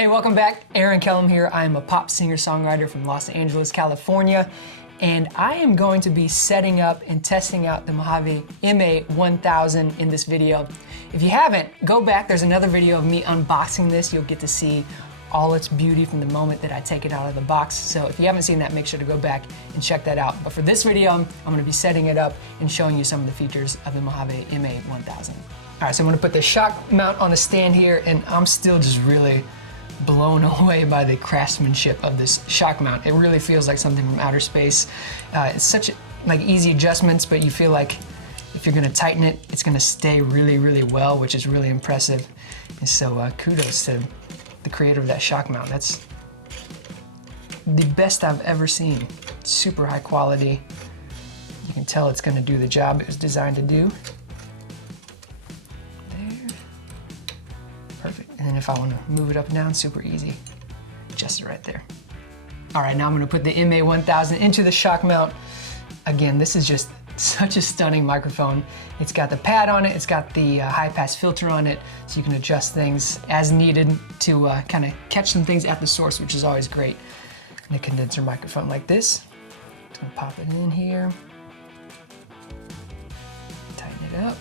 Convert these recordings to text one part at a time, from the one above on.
Hey, welcome back. Aaron Kellim here. I am a pop singer-songwriter from Los Angeles, California, and I am going to be setting up and testing out the Mojave MA-1000 in this video. If you haven't, go back. There's another video of me unboxing this. You'll get to see all its beauty from the moment that I take it out of the box. So if you haven't seen that, make sure to go back and check that out. But for this video, I'm gonna be setting it up and showing you some of the features of the Mojave MA-1000. All right, so I'm gonna put the shock mount on the stand here, and I'm still just really blown away by the craftsmanship of this shock mount. It really feels like something from outer space. It's such like easy adjustments, but you feel like if you're gonna tighten it, it's gonna stay really, really well, which is really impressive. And so kudos to the creator of that shock mount. That's the best I've ever seen. Super high quality. You can tell it's gonna do the job it was designed to do. Perfect. And then if I want to move it up and down, super easy. Adjust it right there. All right, now I'm going to put the MA-1000 into the shock mount. Again, this is just such a stunning microphone. It's got the pad on it, it's got the high pass filter on it, so you can adjust things as needed to kind of catch some things at the source, which is always great. And a condenser microphone like this. Just going to pop it in here. Tighten it up.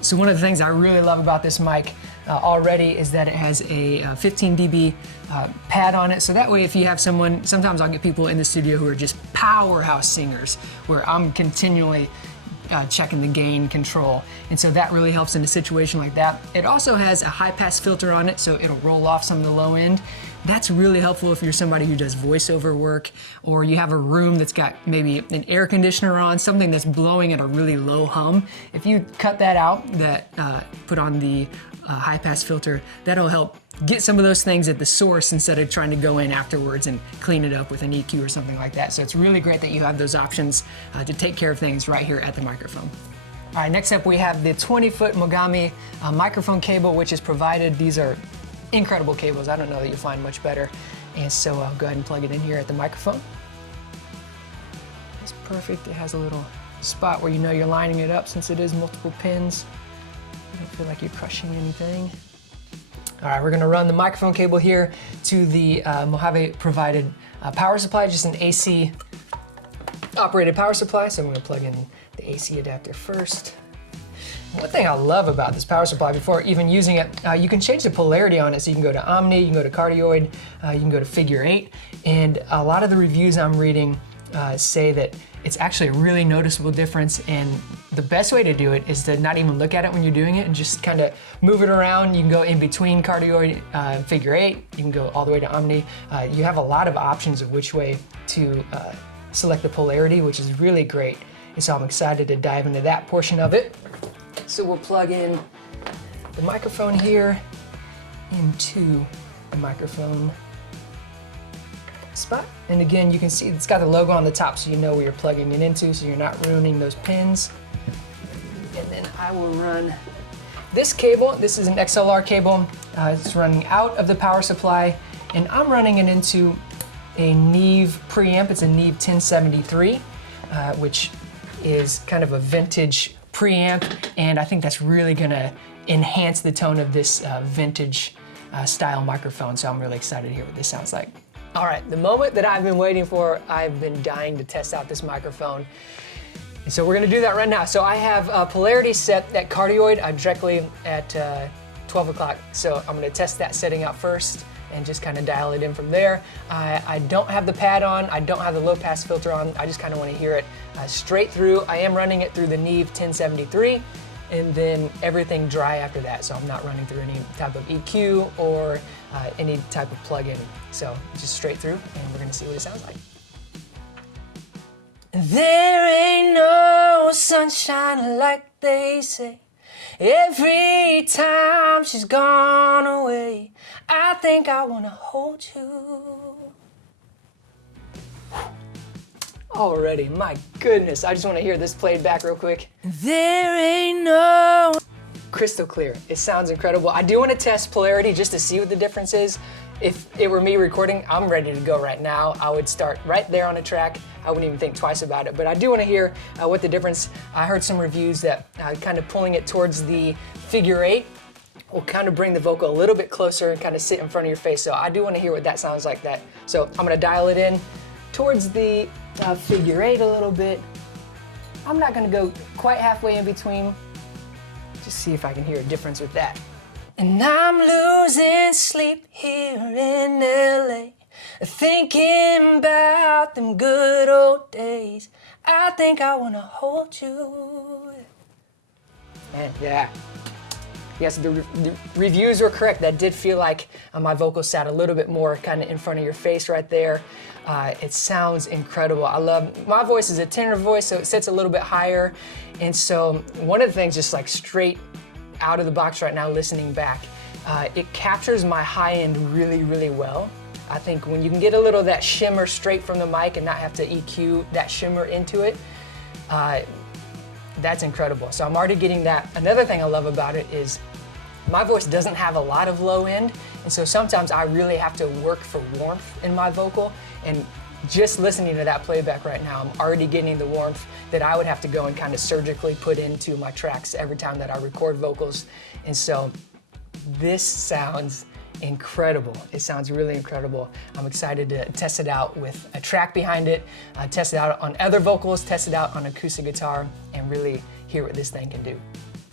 So one of the things I really love about this mic already is that it has a 15 dB pad on it. So that way if you have someone, sometimes I'll get people in the studio who are just powerhouse singers where I'm continually checking the gain control. And so that really helps in a situation like that. It also has a high pass filter on it, so it'll roll off some of the low end. That's really helpful if you're somebody who does voiceover work, or you have a room that's got maybe an air conditioner on, something that's blowing at a really low hum. If you cut that out, put on the high pass filter, that'll help get some of those things at the source instead of trying to go in afterwards and clean it up with an EQ or something like that. So it's really great that you have those options to take care of things right here at the microphone. All right, next up we have the 20-foot Mojave microphone cable, which is provided. These are incredible cables. I don't know that you'll find much better. And so I'll go ahead and plug it in here at the microphone. It's perfect. It has a little spot where you know you're lining it up since it is multiple pins. You don't feel like you're crushing anything. All right, we're gonna run the microphone cable here to the Mojave provided power supply, just an AC operated power supply. So I'm gonna plug in the AC adapter first. One thing I love about this power supply, before even using it, you can change the polarity on it. So you can go to Omni, you can go to cardioid, you can go to figure 8. And a lot of the reviews I'm reading say that it's actually a really noticeable difference, and the best way to do it is to not even look at it when you're doing it and just kind of move it around. You can go in between cardioid and figure 8. You can go all the way to Omni. You have a lot of options of which way to select the polarity, which is really great. And so I'm excited to dive into that portion of it. So we'll plug in the microphone here into the microphone spot. And again, you can see it's got the logo on the top, so you know where you're plugging it into, so you're not ruining those pins. And then I will run this cable. This is an XLR cable. It's running out of the power supply, and I'm running it into a Neve preamp. It's a Neve 1073, which is kind of a vintage preamp, and I think that's really gonna enhance the tone of this vintage style microphone, so I'm really excited to hear what this sounds like. All right, the moment that I've been waiting for, I've been dying to test out this microphone. And so we're gonna do that right now. So I have polarity set at cardioid directly at 12 o'clock. So I'm gonna test that setting out first and just kind of dial it in from there. I don't have the pad on, I don't have the low pass filter on, I just kind of want to hear it straight through. I am running it through the Neve 1073, and then everything dry after that, so I'm not running through any type of EQ or any type of plug-in. So just straight through, and we're gonna see what it sounds like. There ain't no sunshine like they say. Every time she's gone away, I think I wanna hold you. Already, my goodness, I just wanna hear this played back real quick. There ain't no... Crystal clear, it sounds incredible. I do wanna test polarity just to see what the difference is. If it were me recording, I'm ready to go right now. I would start right there on a track. I wouldn't even think twice about it, but I do want to hear what the difference. I heard some reviews that kind of pulling it towards the figure 8 will kind of bring the vocal a little bit closer and kind of sit in front of your face. So I do want to hear what that sounds like that. So I'm going to dial it in towards the figure 8 a little bit. I'm not going to go quite halfway in between. Just see if I can hear a difference with that. And I'm losing sleep here in LA, thinking about them good old days. I think I want to hold you. And yeah. Yes, the reviews were correct. That did feel like my vocal sat a little bit more kind of in front of your face right there. It sounds incredible. I love, my voice is a tenor voice, so it sits a little bit higher. And so one of the things, just like straight out of the box right now, listening back, it captures my high end really, really well. I think when you can get a little of that shimmer straight from the mic and not have to EQ that shimmer into it, that's incredible. So I'm already getting that. Another thing I love about it is my voice doesn't have a lot of low end, and so sometimes I really have to work for warmth in my vocal, and just listening to that playback right now, I'm already getting the warmth that I would have to go and kind of surgically put into my tracks every time that I record vocals. And so this sounds incredible. It sounds really incredible. I'm excited to test it out with a track behind it, test it out on other vocals, test it out on acoustic guitar, and really hear what this thing can do.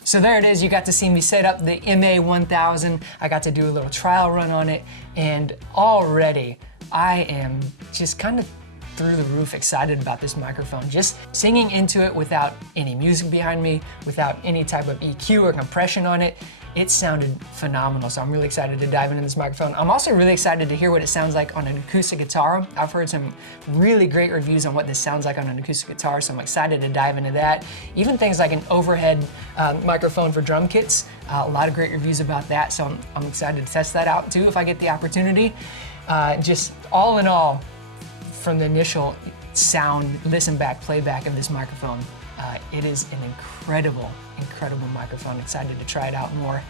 So there it is. You got to see me set up the MA-1000. I got to do a little trial run on it, and already I am just kind of through the roof excited about this microphone. Just singing into it without any music behind me, without any type of EQ or compression on it, it sounded phenomenal. So I'm really excited to dive into this microphone. I'm also really excited to hear what it sounds like on an acoustic guitar. I've heard some really great reviews on what this sounds like on an acoustic guitar, so I'm excited to dive into that. Even things like an overhead microphone for drum kits, a lot of great reviews about that, so I'm excited to test that out too if I get the opportunity. Just all in all, from the initial sound, listen back, playback of this microphone, it is an incredible microphone. Excited to try it out more.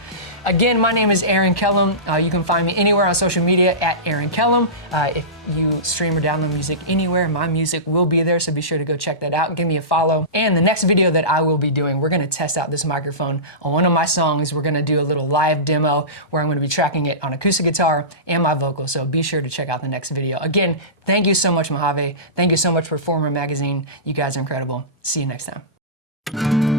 Again, my name is Aaron Kellim. You can find me anywhere on social media at Aaron Kellim. If you stream or download music anywhere, my music will be there, so be sure to go check that out. Give me a follow. And the next video that I will be doing, we're gonna test out this microphone on one of my songs. We're gonna do a little live demo where I'm gonna be tracking it on acoustic guitar and my vocal, so be sure to check out the next video. Again, thank you so much, Mojave. Thank you so much, Performer Magazine. You guys are incredible. See you next time.